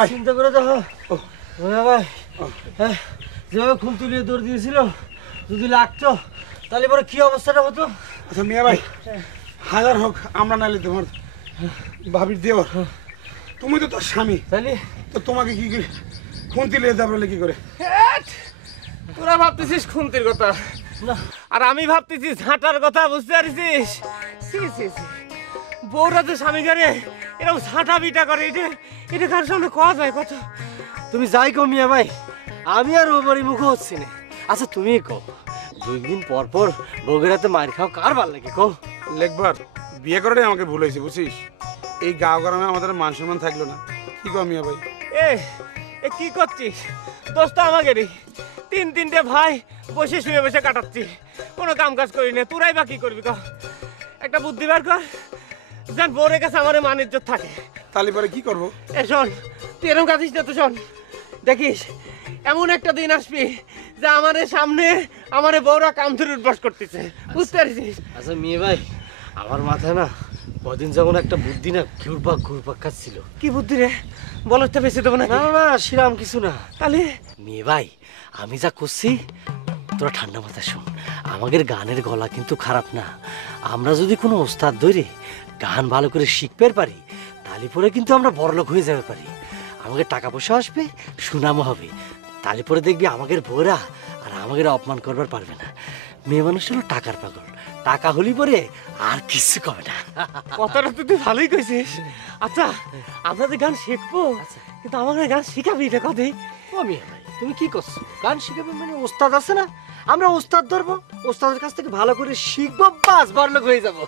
ভাই চিন্তা করে দেখো মিয়া ভাই হ্যাঁ যেভাবে খুন তুলিয়ে দৌড় দিয়েছিল যদি লাগতো তাহলে পরে কি অবস্থাটা হতো। আচ্ছা মিয়া ভাই হাজার হোক আমরা নাইলে তোমার ভাবির দেওয়ার তুমি তো তোর স্বামী তাহলে তো তোমাকে কি খুন তুলিয়ে যাবে কি করে? তোরা ভাবতেছিস খুনতির কথা না আর আমি ভাবতেছি ঝাঁটার কথা, বুঝতে পারছিস? বউরা তো স্বামী করে এরকম ঝাঁটা বিটা করে, এটা কার সামনে কওয়া যায় কথা? তুমি যাই কো মিয়া ভাই আমি আর ওবারই মুখ হচ্ছি না। আচ্ছা তুমি কো 2 দিন পর পর বগুড়াতে মার খাও কার ভাল লাগে কো? লেখবার বিয়ে করাটাই আমাকে ভুল হয়েছে বুঝছিস। এই গাঁও গ্রামে আমাদের মান সম্মান থাকলো না। কি কো মিয়া ভাই? এ কি করছিস? দোস্ত আমাদেরই 3-3টে ভাই বসে শুয়ে বসে কাটাচ্ছি, কোনো কাম কাজ করি না। তোরাই বা কি করবি কর? একটা বুদ্ধি বার কর যেন বউরের কাছে আমার মান ইজ্জত থাকে। তাহলে পরে কি করবো? এ শোন, তুই এরকম কাঁদিস না তো। শোন, দেখিস এমন একটা দিন আসবি যে আমাদের সামনে আমার বউরা কাম ধরে উঠবাস করতেছে, বুঝতে পারছিস? আচ্ছা মিয়া ভাই আমার মাথায় না কদিন যেমন একটা বুদ্ধি না ঘুরপাক খাচ্ছিল। কি বুদ্ধি রে? বলো তো, বেশি দেবো না। না না শিরাম কিছু না। তাহলে মেয়ে ভাই আমি যা করছি তোরা ঠান্ডা মাথায় শোন। আমাদের গানের গলা কিন্তু খারাপ না। আমরা যদি কোনো ওস্তাদ ধরে গান ভালো করে শিখতে পারি তাহলে পরে কিন্তু আমরা বড়লোক হয়ে যেতে পারি। আমাদের টাকা পয়সা আসবে, সুনামও হবে। তাহলে পরে দেখবি আমাদের বউরা আর আমাদের অপমান করবার পারবে না। মেয়ে মানুষ হলো টাকার পাগল, টাকা হলি পরে আর কিছু কবে না। কথাটা তো তুই ভালোই কইছিস। আচ্ছা আমরা যে গান শিখবো, কিন্তু আমাকে গান শিখাবি এটা কথা? ও মিয়া ভাই তুমি কি করছো? গান শিখাবে মানে ওস্তাদ আছে না, আমরা ওস্তাদ ধরবো, ওস্তাদের কাছ থেকে ভালো করে শিখবো, বাস বড়লোক হয়ে যাবো।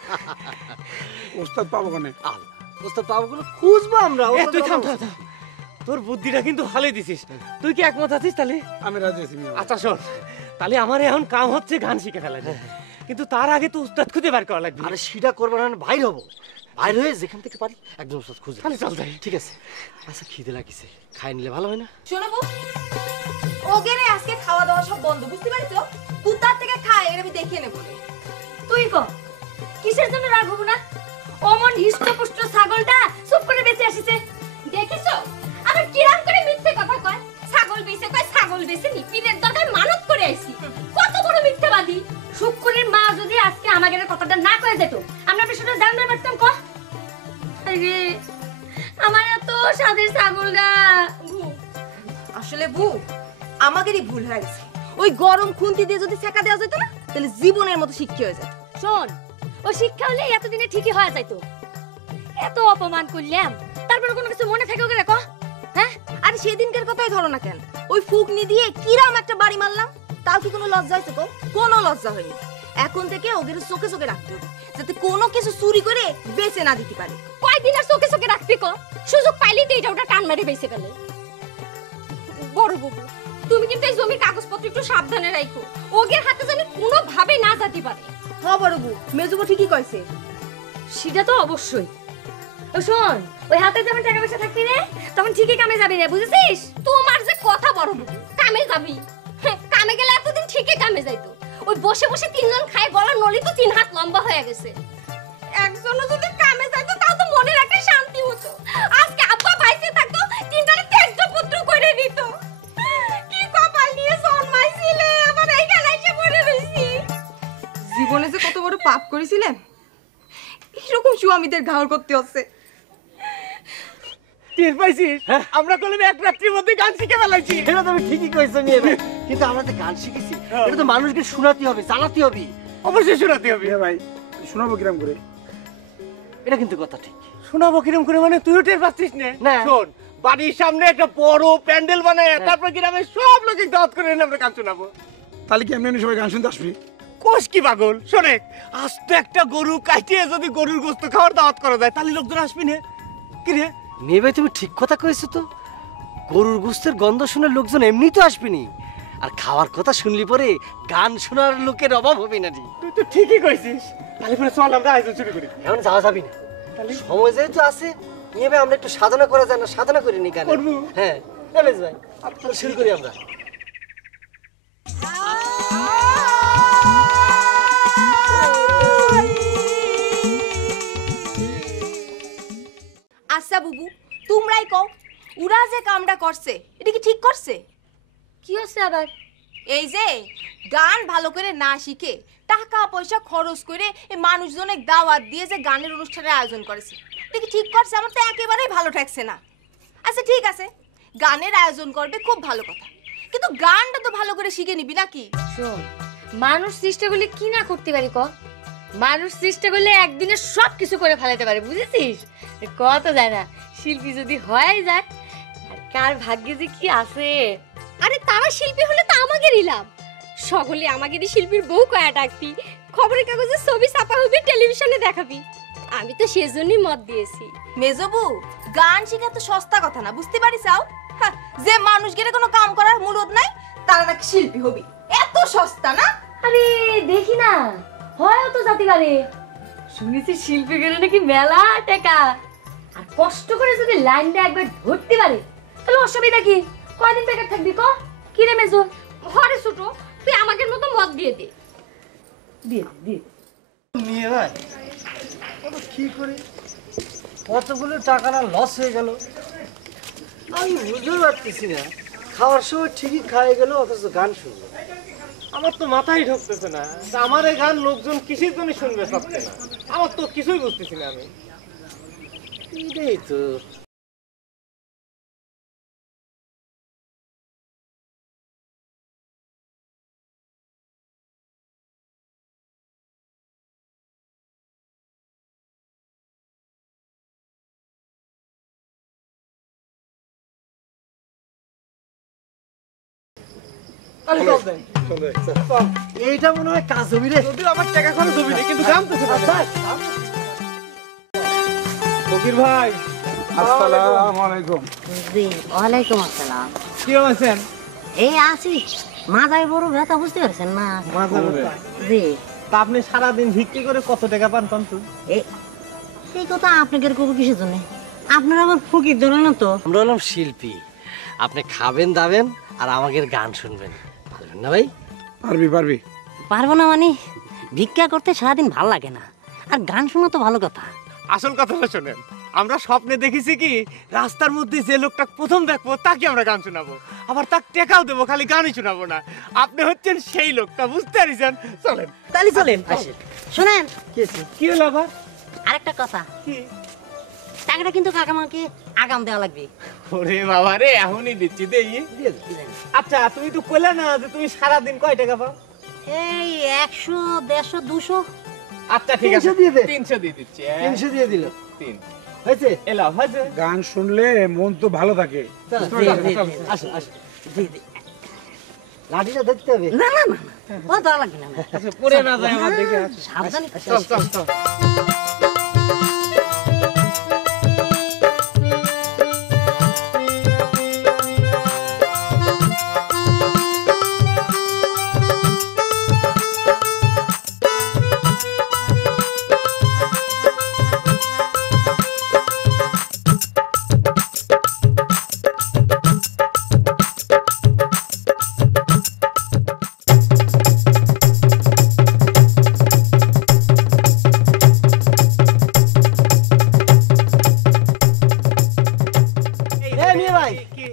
ওস্তাদ পাবো কেন? ওস্তাদ পাবো কোনো খুঁজবো আমরা। তুই থাম থাম থাম, তোর বুদ্ধিটা কিন্তু ভালোই দিছিস। তুই কি একমত আছিস তাহলে? আমি রাজি আছি মিয়া ভাই। আচ্ছা শোন, তাহলে আমার এখন কাম হচ্ছে গান শিখে ফেলা, কিন্তু তার আগে তো উস্তাদ খুঁজে বার করা লাগবে। আরে সেটা করবো না, বাইর হবো, বাইর হয়ে যেখান থেকে পারি একদম ওস্তাদ খুঁজে। তাহলে চল যাই। ঠিক আছে। আচ্ছা খিদে লাগিছে, খাই নিলে ভালো হয় না? শোনো বউ, ওগেরে আজকে খাওয়া দাওয়া সব বন্ধ, বুঝতে পারছো? কুত্তার থেকে খায় এর আমি দেখিয়ে নেবো। তুই ক কিসের জন্য রাগ হবো না? অমন হিষ্টপুষ্ট ছাগলটা চুপ করে বেঁচে আসিছে, দেখিছো? আবার কিরাম করে মিথ্যে কথা কয়। ছাগল বেঁচে কয় ছাগল বেঁচে নি, পীরের দরকার মানত করে আইছি। কত বড় মিথ্যাবাদী! শুক্কুরের মা যদি আজকে আমাদের কথাটা না কয়ে যেত আমরা বিষয়টা জানতে পারতাম। ক আরে আমার এত স্বাদের ছাগলটা। আসলে বউ আমাদেরই ভুল হয়ে গেছে। ওই গরম খুন্তি দিয়ে যদি ছেঁকা দেওয়া যেত না তাহলে জীবনের মতো শিক্ষা হয়ে যেত। শোন, ও শিক্ষা হলে এতদিনে ঠিকই হয়ে যাইতো। এত অপমান করলাম তারপরে কোনো কিছু মনে থাকে ওকে? ক হ্যাঁ, আর সেদিনকার কথাই ধরো না কেন, ওই ফুকনি দিয়ে কিরাম একটা বাড়ি মারলাম, তাও কি কোনো লজ্জা হয়েছে? তো কোনো লজ্জা হয়নি। এখন থেকে ওদের চোখে চোখে রাখতে হবে যাতে কোনো কিছু চুরি করে বেঁচে না দিতে পারে। কয়দিন আর চোখে চোখে রাখবি? ক সুযোগ পাইলেই তো এটা ওটা টান মারে বেঁচে গেলে। বড় বাবু, তুমি কিন্তু এই জমির কাগজপত্র একটু সাবধানে রাখো, ওগের হাতে যেন কোনো ভাবে না যেতে পারে। হ্যাঁ বড় বউ, মেজুবু ঠিকই কইছে। সেটা তো অবশ্যই। ও শোন, ওই হাতে যেমন টাকা পয়সা থাকবি রে তখন ঠিকই কামে যাবি রে, বুঝেছিস? তোমার যে কথা বড় বাবু, কামে যাবি? কামে গেলে এতদিন ঠিকই কামে যাইতো। ওই বসে বসে 3 জন খায়, গলার নলি তো 3 হাত লম্বা হয়ে গেছে। একজনও যদি কামে যাইতো তাও তো মনের একটা শান্তি হতো। আজকে আব্বা বাইসে থাকতো, 3টারে ত্যায্য পুত্র করে দিত। কি কপাল নিয়ে জন্মাইছিলে, আবার এইখানে এসে পড়ে রইছি। জীবনে যে কত বড় পাপ করেছিলেন এরকম স্বামীদের ঘাড় করতে হচ্ছে। টের পাইছিস? আমরা কলমে এক রাত্রির মধ্যে গান শিখে ফেলাইছি। এটা তুমি ঠিকই কইছো মেয়ে ভাই, কিন্তু আমরা তো গান শিখেছি, এটা তো মানুষকে শোনাতে হবে, জানাতে হবে। অবশ্যই শোনাতে হবে। মিয়া ভাই শোনাবো কিরম করে? এটা কিন্তু কথা ঠিক। শোনাবো কিরম করে মানে? তুইও টের পাচ্ছিস না? শোন, বাড়ির সামনে একটা বড় প্যান্ডেল বানায়, তারপর গ্রামের সব লোকে দাওয়াত করে এনে আমরা গান শোনাবো। তাহলে কি এমনি সবাই গান শুনতে আসবি? কোষ কি পাগল? শোনে, আস্ত একটা গরু কাটিয়ে যদি গরুর গোস্ত খাওয়ার দাওয়াত করা যায় তাহলে লোকজন আসবি না? কি রে মেয়ে ভাই তুমি ঠিক কথা কইছো তো। গরুর গোস্তের গন্ধ শুনে লোকজন এমনি তো আসবেনি, আর খাওয়ার কথা শুনলি পরে গান শোনার লোকের অভাব হবে না রে। তুই তো ঠিকই কইছিস। তাহলে পরে চল আমরা আয়োজন শুরু করি। এখন যাওয়া যাবি না, তাহলে সময় যেহেতু আছে মেয়ে ভাই আমরা একটু সাধনা করা যায় না? সাধনা করি নি গান। করবো। হ্যাঁ রমেশ ভাই, তাহলে শুরু করি আমরা। আচ্ছা বুবু, তোমরাই কও, উড়া যে কামটা করছে এটা কি ঠিক করছে? কি হচ্ছে আবার? এই যে গান ভালো করে না শিখে টাকা পয়সা খরচ করে এই মানুষজনের দাওয়াত দিয়ে যে গানের অনুষ্ঠানের আয়োজন করেছে, এটা কি ঠিক করছে? আমার তো একেবারেই ভালো ঠেকছে না। আচ্ছা ঠিক আছে, গানের আয়োজন করবে, খুব ভালো কথা, কিন্তু গানটা তো ভালো করে শিখে নিবি নাকি? শোন, মানুষ চেষ্টা করলে কি না করতে পারি ক? মানুষ চেষ্টা করলে একদিনে সব কিছু করে ফেলাতে পারে, বুঝেছিস? কত যায় না, শিল্পী যদি হয়ে যায়, আর কার ভাগ্যে যে কি আছে। আরে তারা শিল্পী হলে তো আমাদেরই লাভ। সকলে আমাদেরই শিল্পীর বউ কয়া ডাকবি, খবরের কাগজে ছবি ছাপা হবে, টেলিভিশনে দেখাবি। আমি তো সেজন্যই মত দিয়েছি। মেজবু, গান শেখা তো সস্তা কথা না, বুঝতে পারিস? হ্যাঁ, যে মানুষ গেলে কোনো কাম করার মুরদ নাই তারা নাকি শিল্পী হবি, এত সস্তা না? আরে দেখি না, হয় তো জাতি পারে। শুনেছি শিল্পী গেলে নাকি মেলা টাকা, আর কষ্ট করে যদি লাইনটা একবার ধরতে পারে তাহলে অসুবিধা কি? কয়দিন বেকার থাকবি ক? কি রে মেজো? ঘরে ছোট, তুই আমাদের মতো মত দিয়ে দে। দিয়ে দিয়ে নিয়ে ভাই কি করি, কতগুলো টাকা না লস হয়ে গেল, আমি বুঝতে পারতেছি না। খাওয়ার সময় ঠিকই খাই গেল, অথচ গান শুনবো। আমার তো মাথায় ঢুকতেছে না যে আমার এই গান লোকজন কিসের জন্য শুনবে চাচ্ছে না। আমার তো কিছুই বুঝতেছি না আমি। এটাই তো এইটা মনে হয় কাজ জমি রে। যদিও আমার টাকা খরচ হবে না, কিন্তু গান তো শোনা। ফকির ভাই, আসসালামু আলাইকুম। জি ওয়ালাইকুম আসসালাম। কি আছেন? এই আছি, মাথায় বড় ব্যথা, বুঝতে পারছেন না? জি তা আপনি সারাদিন ভিক্ষি করে কত টাকা পান কন্তু? এই কথা আপনাকে করবো কিসের জন্য? আপনারা আমার ফকির ধরে না তো? আমরা হলাম শিল্পী, আপনি খাবেন দাবেন আর আমাদের গান শুনবেন, পারবেন না ভাই? পারবি পারবি। পারবো না মানে, ভিক্ষা করতে সারাদিন ভাল লাগে না, আর গান শোনা তো ভালো কথা। আসল কথাটা শোনেন, আমরা স্বপ্নে দেখেছি কি রাস্তার মধ্যে যে লোকটা প্রথম দেখবো তাকে আমরা গান শোনাবো, আবার তাকে টেকাও দেবো, খালি গানই শোনাবো না। আপনি হচ্ছেন সেই লোকটা, বুঝতে পারছেন? চলেন তাহলে চলেন। শোনেন, কি হলো আবার? আরেকটা কথা, কি? টাকাটা কিন্তু কাকামাকে আগাম দেওয়া লাগবে। ওরে বাবা রে, এখনই দিচ্ছি, দেই। আচ্ছা তুমি তো কইলে না যে তুমি সারাদিন কয় টাকা পাও? এই 100, 150, 200। আচ্ছা ঠিক আছে, 300 দিয়ে দে। 300 দিয়ে দিচ্ছি। 300 দিয়ে দিল, 3 হয়েছে? এলাও হয়েছে। গান শুনলে মন তো ভালো থাকে। আসো আসো, লাঠিটা দেখতে হবে। না না না না, ও দেওয়া লাগবে না। আচ্ছা পরে না যায় আমার দেখে। সাবধানে। চল চল চল। এই নিয়ে ভাই, কি?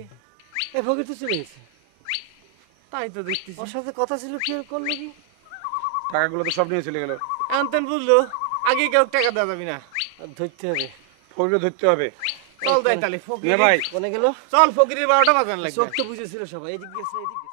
এই ফকির তো চলে গেছে। তাই তো দেখতেছি। ওর সাথে কথা ছিল, কি আর করলো কি? টাকাগুলো তো সব নিয়ে চলে গেল। আনতেন বুঝলো, আগে কেউ টাকা দেওয়া যাবি না। আর ধরতে হবে। ফকিরকে ধরতে হবে। চল যাই তাহলে নে ফকির। ভাই। কোনে গেল? চল ফকিরের 12টা বাজান লাগবে। চোখ তো বুঝেছিল সবাই, এদিক গেছে এদিক গেছে।